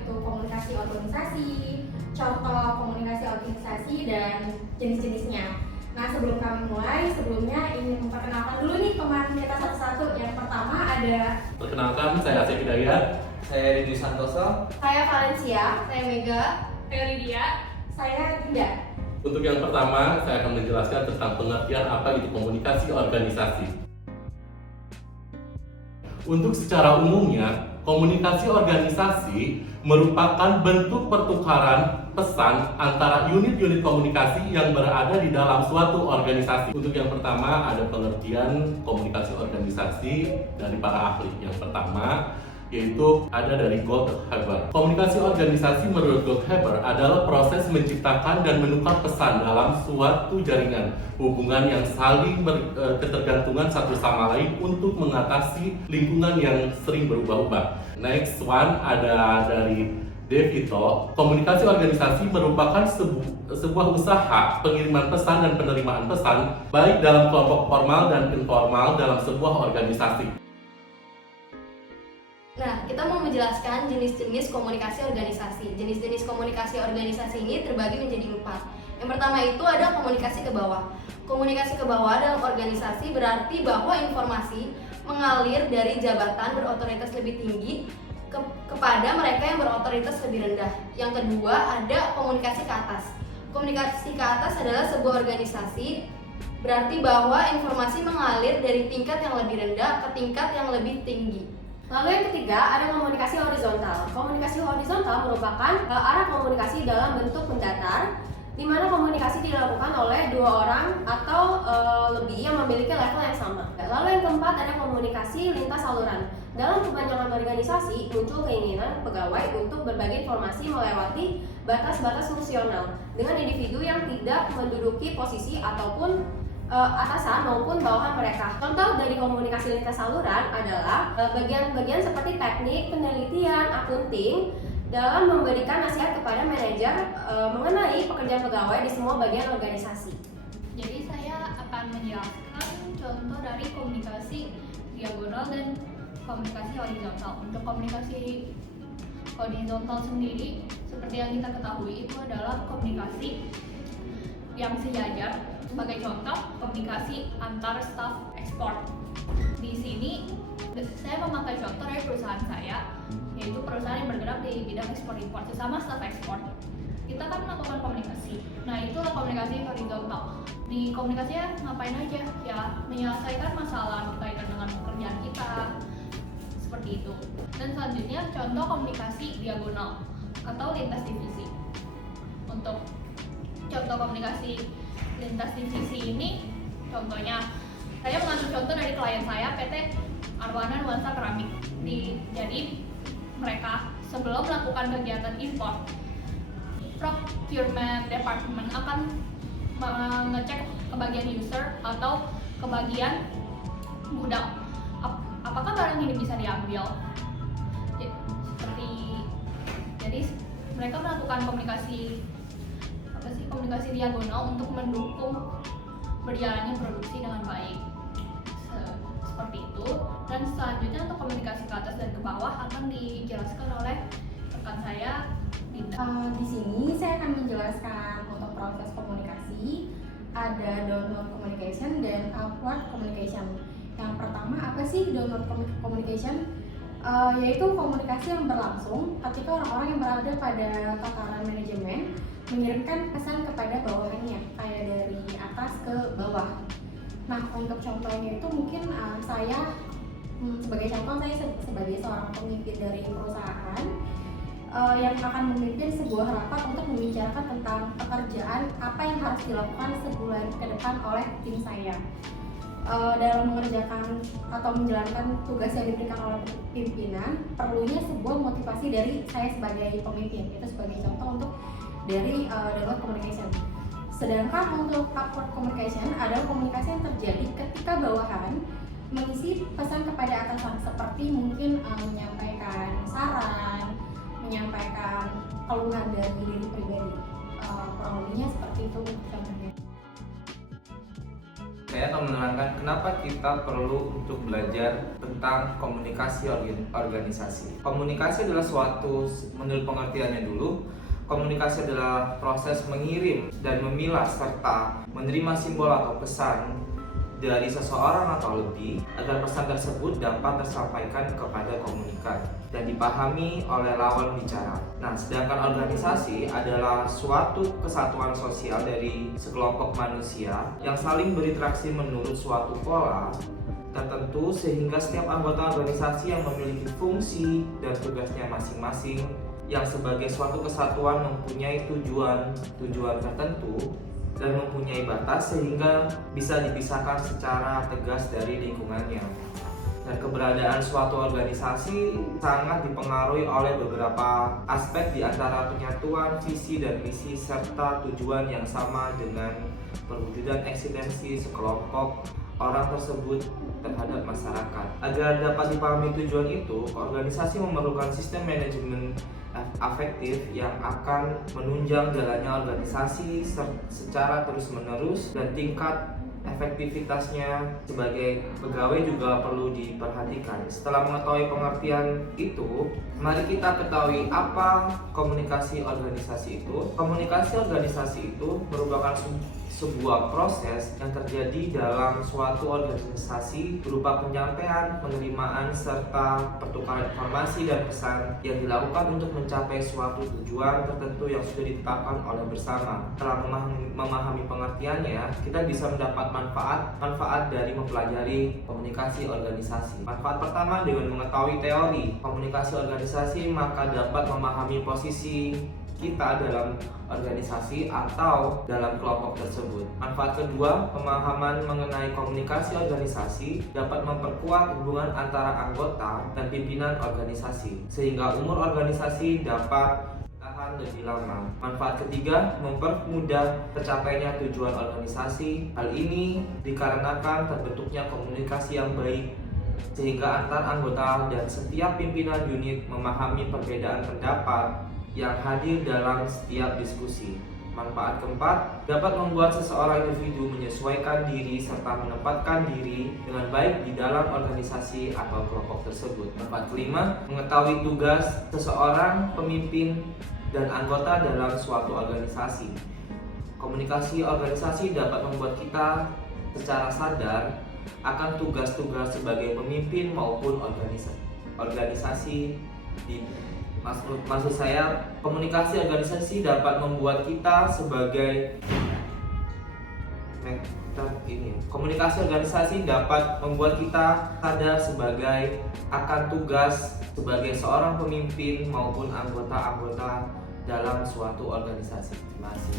itu komunikasi organisasi, contoh komunikasi organisasi, dan jenis-jenisnya. Nah, sebelum kami mulai, sebelumnya ingin memperkenalkan dulu nih teman kita satu-satu. Yang pertama ada... Perkenalkan, saya Asep Hidayat. Saya Ridwi Santoso. Saya Valencia. Saya Mega. Saya Lydia. Saya Dinda. Untuk yang pertama, saya akan menjelaskan tentang pengertian apa itu komunikasi organisasi. Untuk secara umumnya, komunikasi organisasi merupakan bentuk pertukaran pesan antara unit-unit komunikasi yang berada di dalam suatu organisasi. Untuk yang pertama, ada pengertian komunikasi organisasi dari para ahli. Yang pertama, yaitu ada dari Goldhaber. Komunikasi organisasi menurut Goldhaber adalah proses menciptakan dan menukar pesan dalam suatu jaringan hubungan yang saling ketergantungan satu sama lain untuk mengatasi lingkungan yang sering berubah-ubah. Next one ada dari De Vito. Komunikasi organisasi merupakan sebuah usaha pengiriman pesan dan penerimaan pesan baik dalam kelompok formal dan informal dalam sebuah organisasi. Nah, kita mau menjelaskan jenis-jenis komunikasi organisasi. Jenis-jenis komunikasi organisasi ini terbagi menjadi 4. Yang pertama itu ada komunikasi ke bawah. Komunikasi ke bawah dalam organisasi berarti bahwa informasi mengalir dari jabatan berotoritas lebih tinggi kepada mereka yang berotoritas lebih rendah. Yang kedua ada komunikasi ke atas. Komunikasi ke atas adalah sebuah organisasi berarti bahwa informasi mengalir dari tingkat yang lebih rendah ke tingkat yang lebih tinggi. Lalu yang ketiga ada komunikasi horizontal. Komunikasi horizontal merupakan arah komunikasi dalam bentuk mendatar, di mana komunikasi dilakukan oleh 2 orang atau lebih yang memiliki level yang sama. Lalu yang keempat ada komunikasi lintas saluran. Dalam kebanyakan organisasi muncul keinginan pegawai untuk berbagi informasi melewati batas-batas fungsional dengan individu yang tidak menduduki posisi ataupun atasan maupun bawahan mereka. Contoh dari komunikasi lintas saluran adalah bagian-bagian seperti teknik, penelitian, akunting dalam memberikan nasihat kepada manajer mengenai pekerjaan pegawai di semua bagian organisasi. Jadi saya akan menjelaskan contoh dari komunikasi diagonal dan komunikasi horizontal. Untuk komunikasi horizontal sendiri, seperti yang kita ketahui itu adalah komunikasi yang sejajar. Sebagai contoh, komunikasi antar staf ekspor. Di sini saya memakai contoh dari perusahaan saya, yaitu perusahaan yang bergerak di bidang ekspor impor sesama staf ekspor. Kita kan melakukan komunikasi. Nah, itulah komunikasi horizontal. Di komunikasinya ngapain aja? Ya, menyelesaikan masalah berkaitan dengan pekerjaan kita. Seperti itu. Dan selanjutnya contoh komunikasi diagonal atau lintas divisi. Untuk contoh komunikasi lintas divisi ini, contohnya saya mengambil contoh dari klien saya PT Arwana Nuansa Keramik. Jadi mereka sebelum melakukan kegiatan impor, procurement department akan mengecek ke bagian user atau ke bagian gudang apakah barang ini bisa diambil. Jadi mereka melakukan komunikasi diagonal untuk mendukung berjalannya produksi dengan baik. Seperti itu. Dan selanjutnya untuk komunikasi ke atas dan ke bawah akan dijelaskan oleh rekan saya Dinda. Di sini saya akan menjelaskan untuk proses komunikasi. Ada download communication dan upward communication. Yang pertama, apa sih download communication? Yaitu komunikasi yang berlangsung ketika orang-orang yang berada pada tataran manajemen mengirimkan pesan kepada bawahannya, kayak dari atas ke bawah. Nah, untuk contohnya itu mungkin saya sebagai contoh, saya sebagai seorang pemimpin dari perusahaan yang akan memimpin sebuah rapat untuk membicarakan tentang pekerjaan apa yang harus dilakukan sebulan ke depan oleh tim saya. Dalam mengerjakan atau menjalankan tugas yang diberikan oleh pimpinan, perlunya sebuah motivasi dari saya sebagai pemimpin. Itu sebagai contoh untuk dari download communication. Sedangkan untuk upward communication adalah komunikasi yang terjadi ketika bawahan mengisi pesan kepada atasan, seperti mungkin menyampaikan saran, menyampaikan keluhan dari diri pribadi. Kurang lebihnya seperti itu contohnya. Saya akan menerangkan kenapa kita perlu untuk belajar tentang komunikasi organisasi. Komunikasi adalah suatu, menurut pengertiannya dulu, komunikasi adalah proses mengirim dan memilah serta menerima simbol atau pesan dari seseorang atau lebih agar pesan tersebut dapat tersampaikan kepada komunikan dan dipahami oleh lawan bicara. Nah, sedangkan organisasi adalah suatu kesatuan sosial dari sekelompok manusia yang saling berinteraksi menurut suatu pola tertentu sehingga setiap anggota organisasi yang memiliki fungsi dan tugasnya masing-masing yang sebagai suatu kesatuan mempunyai tujuan tertentu dan mempunyai batas sehingga bisa dipisahkan secara tegas dari lingkungannya. Dan keberadaan suatu organisasi sangat dipengaruhi oleh beberapa aspek di antara penyatuan visi dan misi serta tujuan yang sama dengan perwujudan eksistensi sekelompok orang tersebut terhadap masyarakat. Agar dapat dipahami tujuan itu, organisasi memerlukan sistem manajemen afektif yang akan menunjang jalannya organisasi secara terus-menerus dan tingkat efektivitasnya sebagai pegawai juga perlu diperhatikan. Setelah mengetahui pengertian itu, mari kita ketahui apa komunikasi organisasi itu. Komunikasi organisasi itu merupakan sebuah proses yang terjadi dalam suatu organisasi berupa penyampaian, penerimaan, serta pertukaran informasi dan pesan yang dilakukan untuk mencapai suatu tujuan tertentu yang sudah ditetapkan oleh bersama. Setelah memahami pengertiannya, kita bisa mendapat manfaat dari mempelajari komunikasi organisasi. Manfaat pertama, dengan mengetahui teori komunikasi organisasi, maka dapat memahami posisi kita dalam organisasi atau dalam kelompok tersebut. Manfaat kedua, pemahaman mengenai komunikasi organisasi dapat memperkuat hubungan antara anggota dan pimpinan organisasi sehingga umur organisasi dapat tahan lebih lama. Manfaat ketiga, mempermudah tercapainya tujuan organisasi. Hal ini dikarenakan terbentuknya komunikasi yang baik sehingga antar anggota dan setiap pimpinan unit memahami perbedaan pendapat yang hadir dalam setiap diskusi. Manfaat keempat, dapat membuat seseorang individu menyesuaikan diri serta menempatkan diri dengan baik di dalam organisasi atau kelompok tersebut. Manfaat kelima, mengetahui tugas seseorang pemimpin dan anggota dalam suatu organisasi. Komunikasi organisasi dapat membuat kita secara sadar akan tugas-tugas sebagai pemimpin maupun organisasi di Maksud saya, komunikasi organisasi dapat membuat kita sebagai komunikasi organisasi dapat membuat kita sadar sebagai akan tugas sebagai seorang pemimpin maupun anggota-anggota dalam suatu organisasi. Terima kasih.